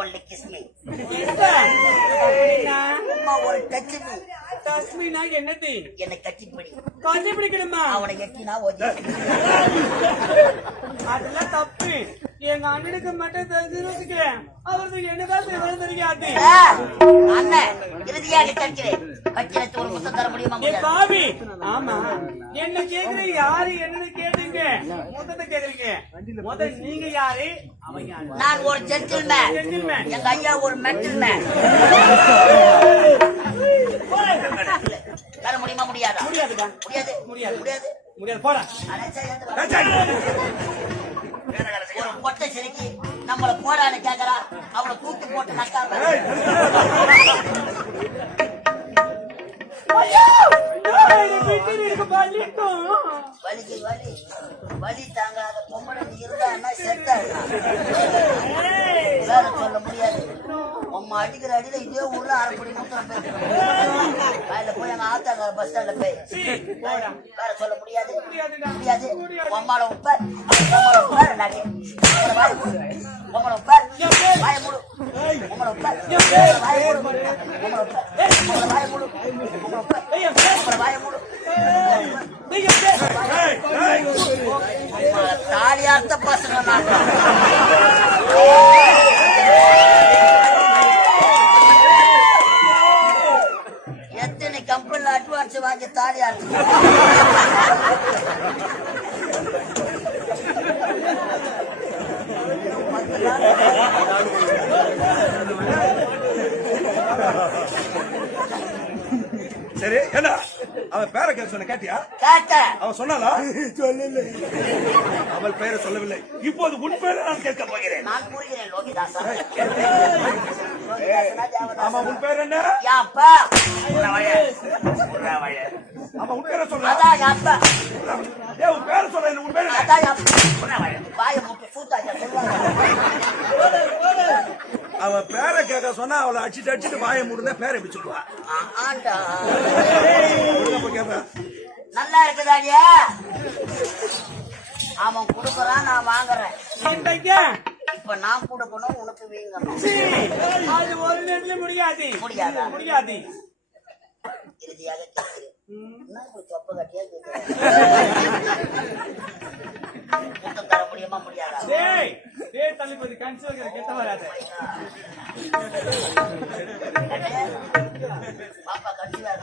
Only kiss me. ஒரு touch me. தஸ்மினா என்னது? என்னை கட்டிப்பிடி. கட்டிப்பிடிக்கணுமா? அவனை எட்டினா ஓடி. அதெல்லாம் தப்பு. எங்க அண்ணனுக்கு மட்டும் தெரிஞ்சுக்கிறேன். அவருக்கு என்னதான் தெரியாது. அண்ணன் இறுதியாக கற்கிறேன். கட்டினத்து ஒரு முத்தம் தர முடியுமா? பாவி. ஆமா என்ன கேக்குறீங்க? யாரு என்னன்னு கேட்டீங்க? முத்தத்தை கேக்குறீங்க. முதல் நீங்க யாரு? அவன் யாரு? நான் ஒரு ஜென்டில்மேன். எங்க ஐயா ஒரு மென்டல்மேன். தர முடியுமா? முடியாதா? முடியாதுடா. முடியாது முடியாது முடியாது முடியாது. போடா. ஒரு பொட்டை சிரிக்கி நம்மள போடான்னு கேக்குறா. அவளை தூக்கி போட்டு நக்காம வலிக்கு வலி வலி தாங்காத பொம்பளை இருந்தா செத்தா வேற சொல்ல முடியாது. உம்மா அடிக்கிற அடியில இதே ஊர்ல அரைப்படி முத்திரம் போய் போய் எங்க ஆத்தாங்க பஸ் ஸ்டாண்ட்ல போய் வேற சொல்ல முடியாது முடியாது. உம்மால உட்கார் உம்மளை உட்கார் வாய மூடு. உம்மளை உட்கார் வாய மூடு. உம்மளை உட்கார் வாய மூடு. வாய மூடு. தாலியார்த்த பசங்க எத்தனை கம்பெனில அட்வான்ஸ் வாங்கி தாலியார்த்த சரி. என்ன அவன் பேரை கேட்க சொன்ன கேட்டியா? கேட்ட. அவன் சொன்னாலா? சொல்லல. அவள் பெயரை சொல்லவில்லை. இப்போது உன் பெயரை நான் கேட்க போகிறேன். நான் கூறுகிறேன் லோகிதாசா. ஆமா, உன் பேர் என்ன? யாப்பா. ஆமா, உன் பேரை சொல்ல. அதான் யாப்பா. உன் பேரை சொல்ல. உன் பேர் அதான் யாப்பா. வாய மூக்கு சூத்தாக்க சொல்லுவாங்க. அவன் பேரை கேட்க சொன்னா அவளை அடிச்சுட்டு அடிச்சுட்டு வாயை மூடுனா பேரை எப்படி சொல்லுவா? ஆண்டா நல்லா இருக்குதாடியா? அவன் கொடுக்கறான், நான் வாங்குறேன். இப்ப நான் கொடுக்கணும், உனக்கு வீங்கணும். அது ஒரு நேரத்துல முடியாது. முடியாதா? முடியாது. இறுதியாக கேட்கிறேன். தொப்ப கட்டியா கேட்கிறேன். முத்தம் தர முடியுமா? முடியாதா? தள்ளிப்பதி கன்சில் கெட்ட வராது. பாப்பா கட்சி வேற